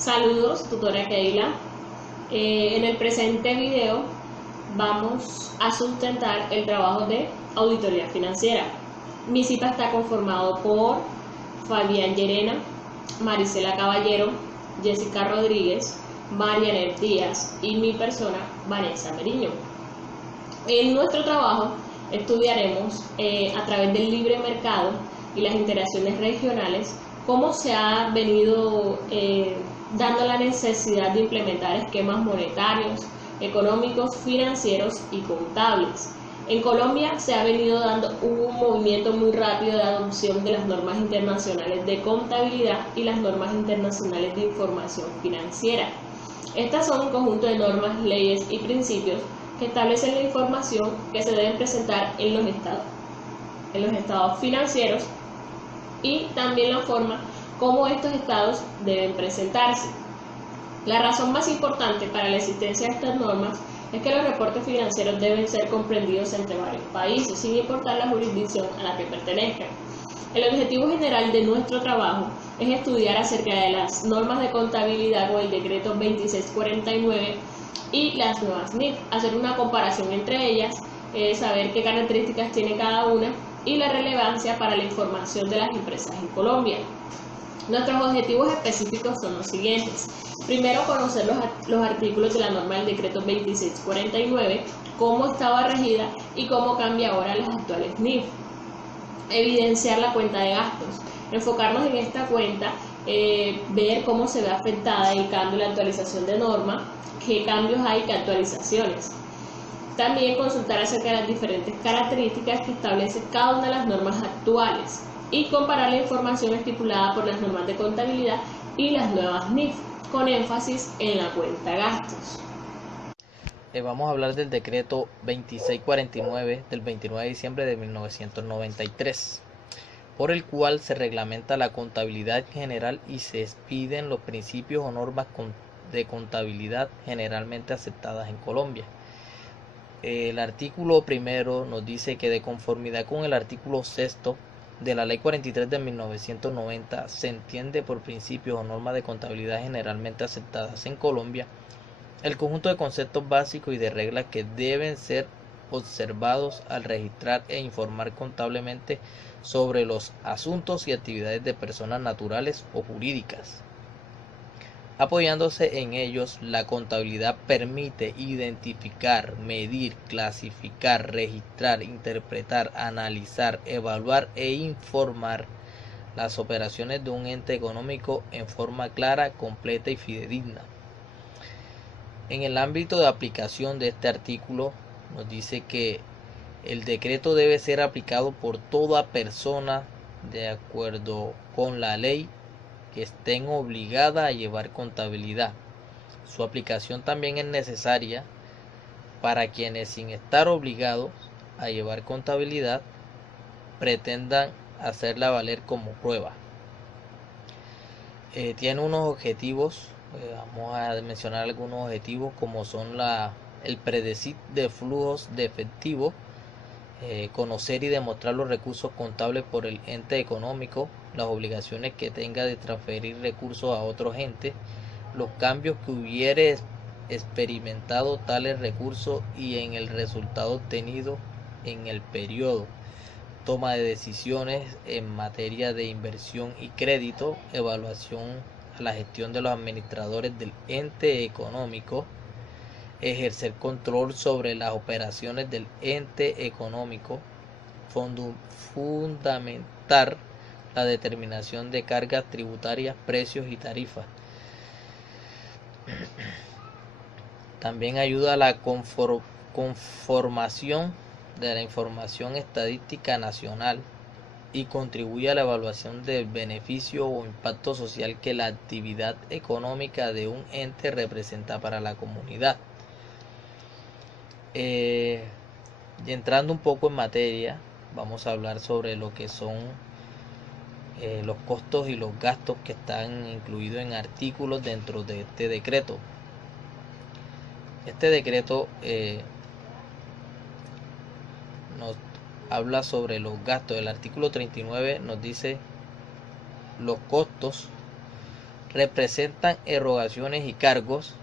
Saludos, tutora Keila. En el presente video vamos a sustentar el trabajo de auditoría financiera. Mi CIPA está conformado por Fabián Llerena, Marisela Caballero, Jessica Rodríguez, Marianet Díaz y mi persona, Vanessa Meriño. En nuestro trabajo estudiaremos a través del libre mercado y las interacciones regionales cómo se ha venido dando la necesidad de implementar esquemas monetarios, económicos, financieros y contables. En Colombia se ha venido dando un movimiento muy rápido de adopción de las normas internacionales de contabilidad y las normas internacionales de información financiera. Estas son un conjunto de normas, leyes y principios que establecen la información que se deben presentar en los estados financieros y también la forma como estos estados deben presentarse. La razón más importante para la existencia de estas normas es que los reportes financieros deben ser comprendidos entre varios países, sin importar la jurisdicción a la que pertenezcan. El objetivo general de nuestro trabajo es estudiar acerca de las normas de contabilidad con el decreto 2649 y las nuevas NIF, hacer una comparación entre ellas, saber qué características tiene cada una y la relevancia para la información de las empresas en Colombia. Nuestros objetivos específicos son los siguientes. Primero, conocer los artículos de la norma del decreto 2649, cómo estaba regida y cómo cambia ahora las actuales NIF. Evidenciar la cuenta de gastos, enfocarnos en esta cuenta, ver cómo se ve afectada el cambio y la actualización de norma, qué cambios hay, qué actualizaciones. También consultar acerca de las diferentes características que establece cada una de las normas actuales y comparar la información estipulada por las normas de contabilidad y las nuevas NIF, con énfasis en la cuenta gastos. Vamos a hablar del decreto 2649 del 29 de diciembre de 1993, por el cual se reglamenta la contabilidad general y se expiden los principios o normas de contabilidad generalmente aceptadas en Colombia. El artículo primero nos dice que de conformidad con el artículo sexto de la Ley 43 de 1990 se entiende por principios o normas de contabilidad generalmente aceptadas en Colombia el conjunto de conceptos básicos y de reglas que deben ser observados al registrar e informar contablemente sobre los asuntos y actividades de personas naturales o jurídicas. Apoyándose en ellos, la contabilidad permite identificar, medir, clasificar, registrar, interpretar, analizar, evaluar e informar las operaciones de un ente económico en forma clara, completa y fidedigna. En el ámbito de aplicación de este artículo nos dice que el decreto debe ser aplicado por toda persona de acuerdo con la ley que estén obligadas a llevar contabilidad. Su aplicación también es necesaria para quienes, sin estar obligados a llevar contabilidad, pretendan hacerla valer como prueba. Tiene unos objetivos, vamos a mencionar algunos objetivos como son el predecir de flujos de efectivo, conocer y demostrar los recursos contables por el ente económico, las obligaciones que tenga de transferir recursos a otros entes, los cambios que hubiere experimentado tales recursos y en el resultado obtenido en el periodo, toma de decisiones en materia de inversión y crédito, evaluación a la gestión de los administradores del ente económico, ejercer control sobre las operaciones del ente económico, fundamentar la determinación de cargas tributarias, precios y tarifas. También ayuda a la conformación de la información estadística nacional y contribuye a la evaluación del beneficio o impacto social que la actividad económica de un ente representa para la comunidad. Y entrando un poco en materia, vamos a hablar sobre lo que son los costos y los gastos que están incluidos en artículos dentro de este decreto. Este decreto nos habla sobre los gastos. El artículo 39 nos dice los costos representan erogaciones y cargos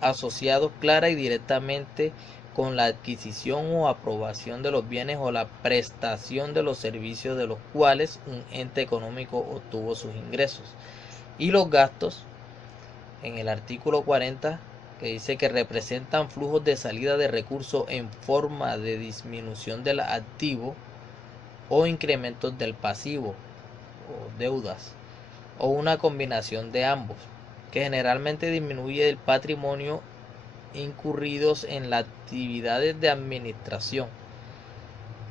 asociados clara y directamente con la adquisición o aprobación de los bienes o la prestación de los servicios de los cuales un ente económico obtuvo sus ingresos. Y los gastos, en el artículo 40, que dice que representan flujos de salida de recursos en forma de disminución del activo o incrementos del pasivo o deudas, o una combinación de ambos, que generalmente disminuye el patrimonio incurridos en las actividades de administración,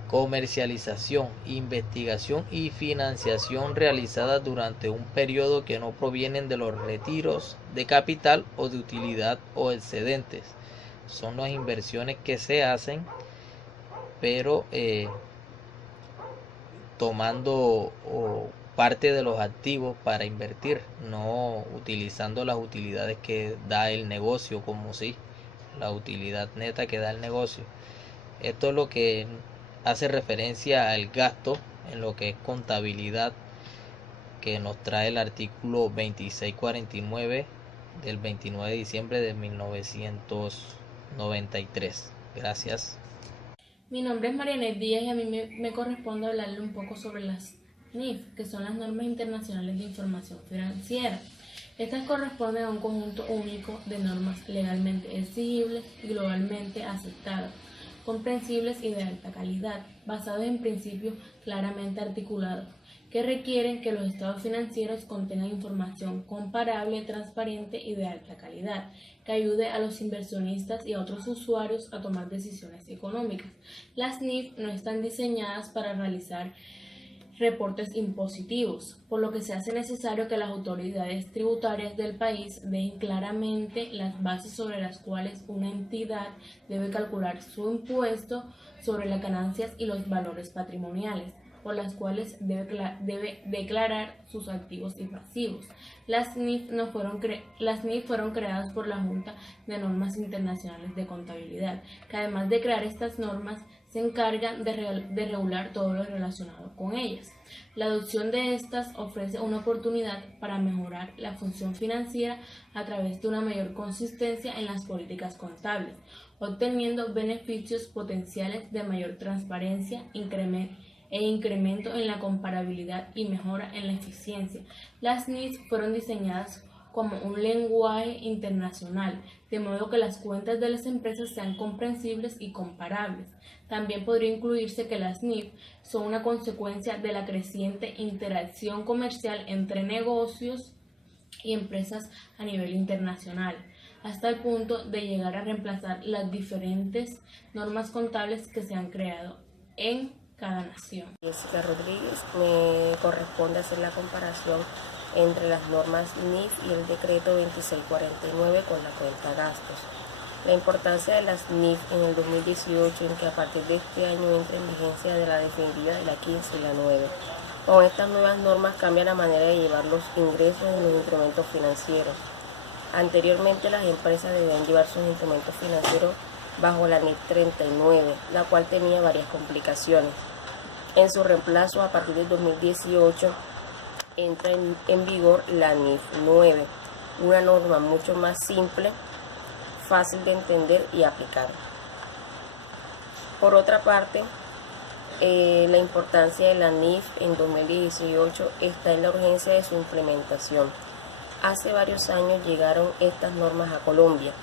comercialización, investigación y financiación realizadas durante un periodo que no provienen de los retiros de capital o de utilidad o excedentes. Son las inversiones que se hacen, pero tomando parte de los activos para invertir, no utilizando las utilidades que da el negocio, como si la utilidad neta que da el negocio. Esto es lo que hace referencia al gasto en lo que es contabilidad, que nos trae el artículo 2649 del 29 de diciembre de 1993. Gracias. Mi nombre es Marianet Díaz y a mí me corresponde hablarle un poco sobre las NIF, que son las Normas Internacionales de Información Financiera. Estas corresponden a un conjunto único de normas legalmente exigibles y globalmente aceptadas, comprensibles y de alta calidad, basados en principios claramente articulados, que requieren que los estados financieros contengan información comparable, transparente y de alta calidad, que ayude a los inversionistas y a otros usuarios a tomar decisiones económicas. Las NIF no están diseñadas para realizar reportes impositivos, por lo que se hace necesario que las autoridades tributarias del país dejen claramente las bases sobre las cuales una entidad debe calcular su impuesto sobre las ganancias y los valores patrimoniales, por las cuales debe declarar sus activos y pasivos. Las NIF fueron creadas por la Junta de Normas Internacionales de Contabilidad, que además de crear estas normas, se encargan de regular todo lo relacionado con ellas. La adopción de estas ofrece una oportunidad para mejorar la función financiera a través de una mayor consistencia en las políticas contables, obteniendo beneficios potenciales de mayor transparencia, incremento en la comparabilidad y mejora en la eficiencia. Las NIF fueron diseñadas como un lenguaje internacional, de modo que las cuentas de las empresas sean comprensibles y comparables. También podría incluirse que las NIF son una consecuencia de la creciente interacción comercial entre negocios y empresas a nivel internacional, hasta el punto de llegar a reemplazar las diferentes normas contables que se han creado en cada nación. Jessica Rodríguez, me corresponde hacer la comparación entre las normas NIF y el decreto 2649 con la cuenta gastos. La importancia de las NIF en el 2018, en que a partir de este año entra en vigencia de la definitiva de la 15 y la 9. Con estas nuevas normas cambia la manera de llevar los ingresos y los instrumentos financieros. Anteriormente las empresas debían llevar sus instrumentos financieros bajo la NIF 39, la cual tenía varias complicaciones. En su reemplazo, a partir del 2018, entra en vigor la NIF 9, una norma mucho más simple, fácil de entender y aplicar. Por otra parte, la importancia de la NIF en 2018 está en la urgencia de su implementación. Hace varios años llegaron estas normas a Colombia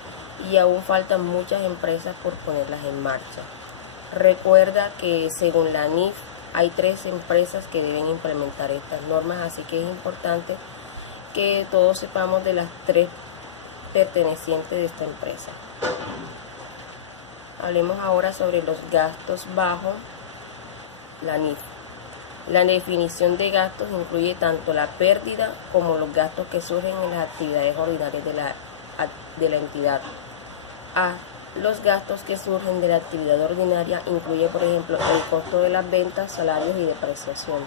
y aún faltan muchas empresas por ponerlas en marcha. Recuerda que según la NIF hay 3 empresas que deben implementar estas normas, así que es importante que todos sepamos de las 3 pertenecientes de esta empresa. Hablemos ahora sobre los gastos bajo la NIF. La definición de gastos incluye tanto la pérdida como los gastos que surgen en las actividades ordinarias de la entidad. A. Los gastos que surgen de la actividad ordinaria incluye, por ejemplo, el costo de las ventas, salarios y depreciación.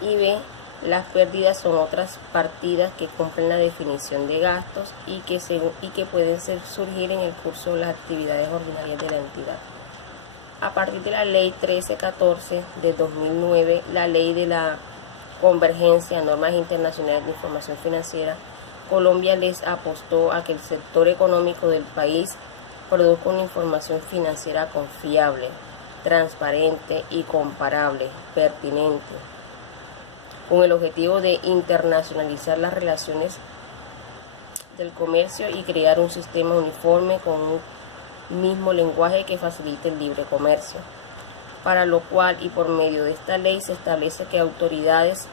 Y B. Las pérdidas son otras partidas que cumplen la definición de gastos y que pueden surgir en el curso de las actividades ordinarias de la entidad. A partir de la Ley 1314 de 2009, la Ley de la convergencia a normas internacionales de información financiera, Colombia les apostó a que el sector económico del país produzca una información financiera confiable, transparente y comparable, pertinente, con el objetivo de internacionalizar las relaciones del comercio y crear un sistema uniforme con un mismo lenguaje que facilite el libre comercio, para lo cual y por medio de esta ley se establece que autoridades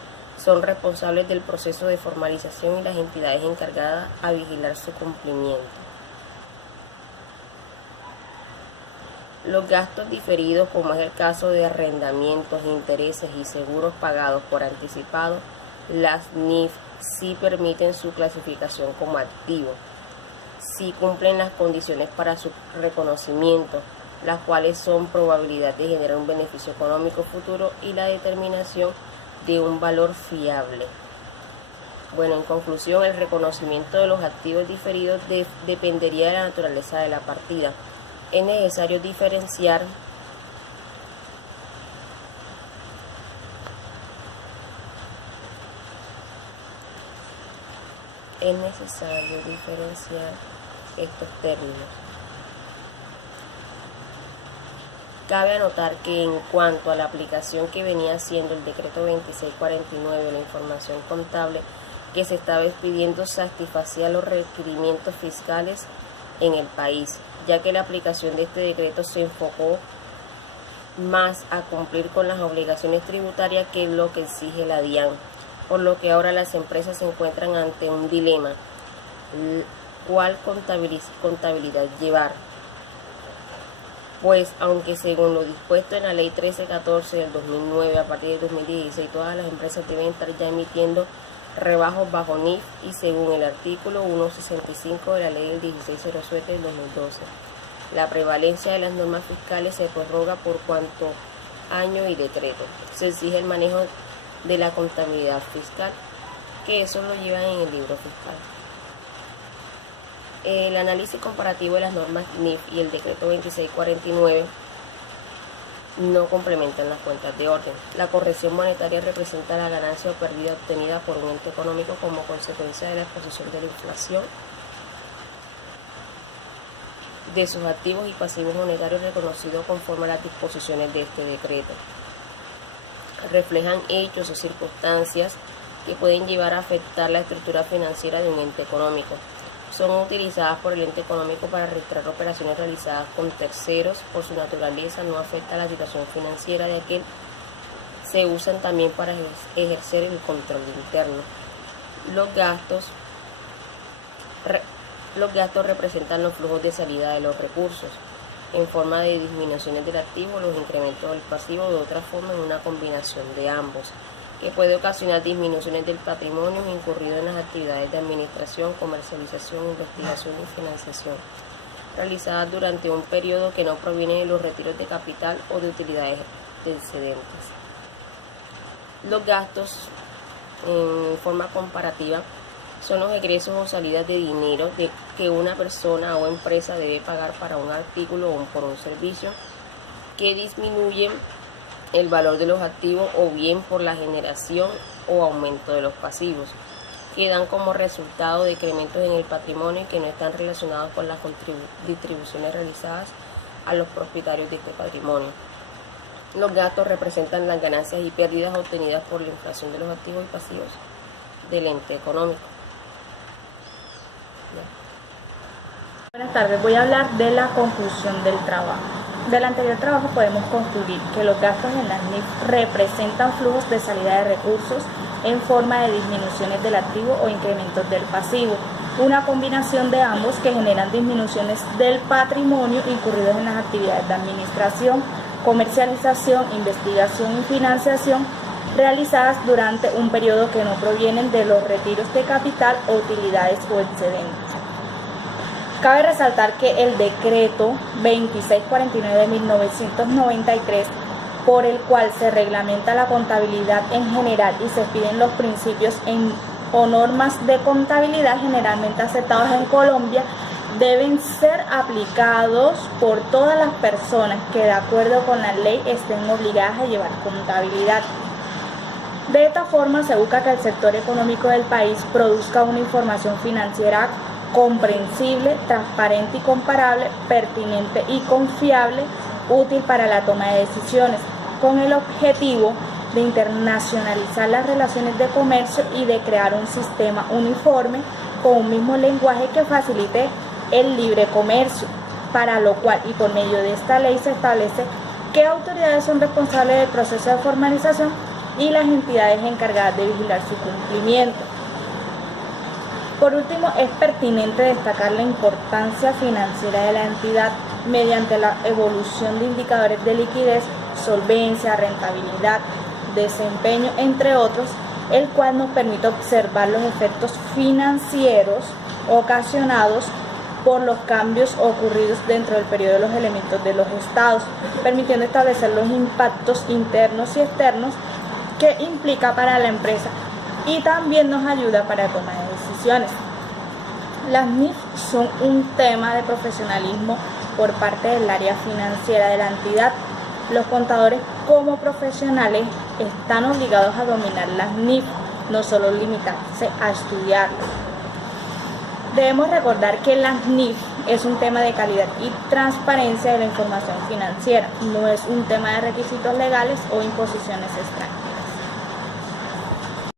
son responsables del proceso de formalización y las entidades encargadas a vigilar su cumplimiento. Los gastos diferidos, como es el caso de arrendamientos, intereses y seguros pagados por anticipado, las NIF sí permiten su clasificación como activo, si cumplen las condiciones para su reconocimiento, las cuales son probabilidad de generar un beneficio económico futuro y la determinación de un valor fiable. Bueno, en conclusión, el reconocimiento de los activos diferidos dependería de la naturaleza de la partida. Es necesario diferenciar estos términos. Cabe anotar que en cuanto a la aplicación que venía haciendo el decreto 2649 de la información contable que se estaba expidiendo, satisfacía los requerimientos fiscales en el país, ya que la aplicación de este decreto se enfocó más a cumplir con las obligaciones tributarias que lo que exige la DIAN, por lo que ahora las empresas se encuentran ante un dilema: ¿cuál contabilidad llevar? Pues aunque según lo dispuesto en la ley 1314 del 2009, a partir de 2016 todas las empresas deben estar ya emitiendo rebajos bajo NIF, y según el artículo 165 de la ley del 1607 del 2012, la prevalencia de las normas fiscales se prorroga por cuanto año y decreto. Se exige el manejo de la contabilidad fiscal, que eso lo llevan en el libro fiscal. El análisis comparativo de las normas NIF y el decreto 2649 no complementan las cuentas de orden. La corrección monetaria representa la ganancia o pérdida obtenida por un ente económico como consecuencia de la exposición de la inflación de sus activos y pasivos monetarios reconocidos conforme a las disposiciones de este decreto. Reflejan hechos o circunstancias que pueden llevar a afectar la estructura financiera de un ente económico. Son utilizadas por el ente económico para registrar operaciones realizadas con terceros. Por su naturaleza no afecta la situación financiera de aquel. Se usan también para ejercer el control interno. Los gastos representan los flujos de salida de los recursos en forma de disminuciones del activo, los incrementos del pasivo, de otra forma en una combinación de ambos, que puede ocasionar disminuciones del patrimonio incurrido en las actividades de administración, comercialización, investigación y financiación, realizadas durante un periodo que no proviene de los retiros de capital o de utilidades excedentes. Los gastos, en forma comparativa, son los egresos o salidas de dinero que una persona o empresa debe pagar para un artículo o por un servicio, que disminuyen el valor de los activos o bien por la generación o aumento de los pasivos, que dan como resultado decrementos en el patrimonio y que no están relacionados con las distribuciones realizadas a los propietarios de este patrimonio. Los gastos representan las ganancias y pérdidas obtenidas por la inflación de los activos y pasivos del ente económico. Buenas tardes, voy a hablar de la conclusión del trabajo. Del anterior trabajo podemos concluir que los gastos en las NIF representan flujos de salida de recursos en forma de disminuciones del activo o incrementos del pasivo, una combinación de ambos que generan disminuciones del patrimonio incurridos en las actividades de administración, comercialización, investigación y financiación realizadas durante un periodo que no provienen de los retiros de capital o utilidades o excedentes. Cabe resaltar que el decreto 2649 de 1993, por el cual se reglamenta la contabilidad en general y se piden los principios o normas de contabilidad generalmente aceptados en Colombia, deben ser aplicados por todas las personas que de acuerdo con la ley estén obligadas a llevar contabilidad. De esta forma se busca que el sector económico del país produzca una información financiera comprensible, transparente y comparable, pertinente y confiable, útil para la toma de decisiones, con el objetivo de internacionalizar las relaciones de comercio y de crear un sistema uniforme con un mismo lenguaje que facilite el libre comercio, para lo cual y por medio de esta ley se establece qué autoridades son responsables del proceso de formalización y las entidades encargadas de vigilar su cumplimiento. Por último, es pertinente destacar la importancia financiera de la entidad mediante la evolución de indicadores de liquidez, solvencia, rentabilidad, desempeño, entre otros, el cual nos permite observar los efectos financieros ocasionados por los cambios ocurridos dentro del periodo de los elementos de los estados, permitiendo establecer los impactos internos y externos que implica para la empresa y también nos ayuda para la toma de decisiones. Las NIF son un tema de profesionalismo por parte del área financiera de la entidad. Los contadores como profesionales están obligados a dominar las NIF, no solo limitarse a estudiarlas. Debemos recordar que las NIF es un tema de calidad y transparencia de la información financiera, no es un tema de requisitos legales o imposiciones extrañas.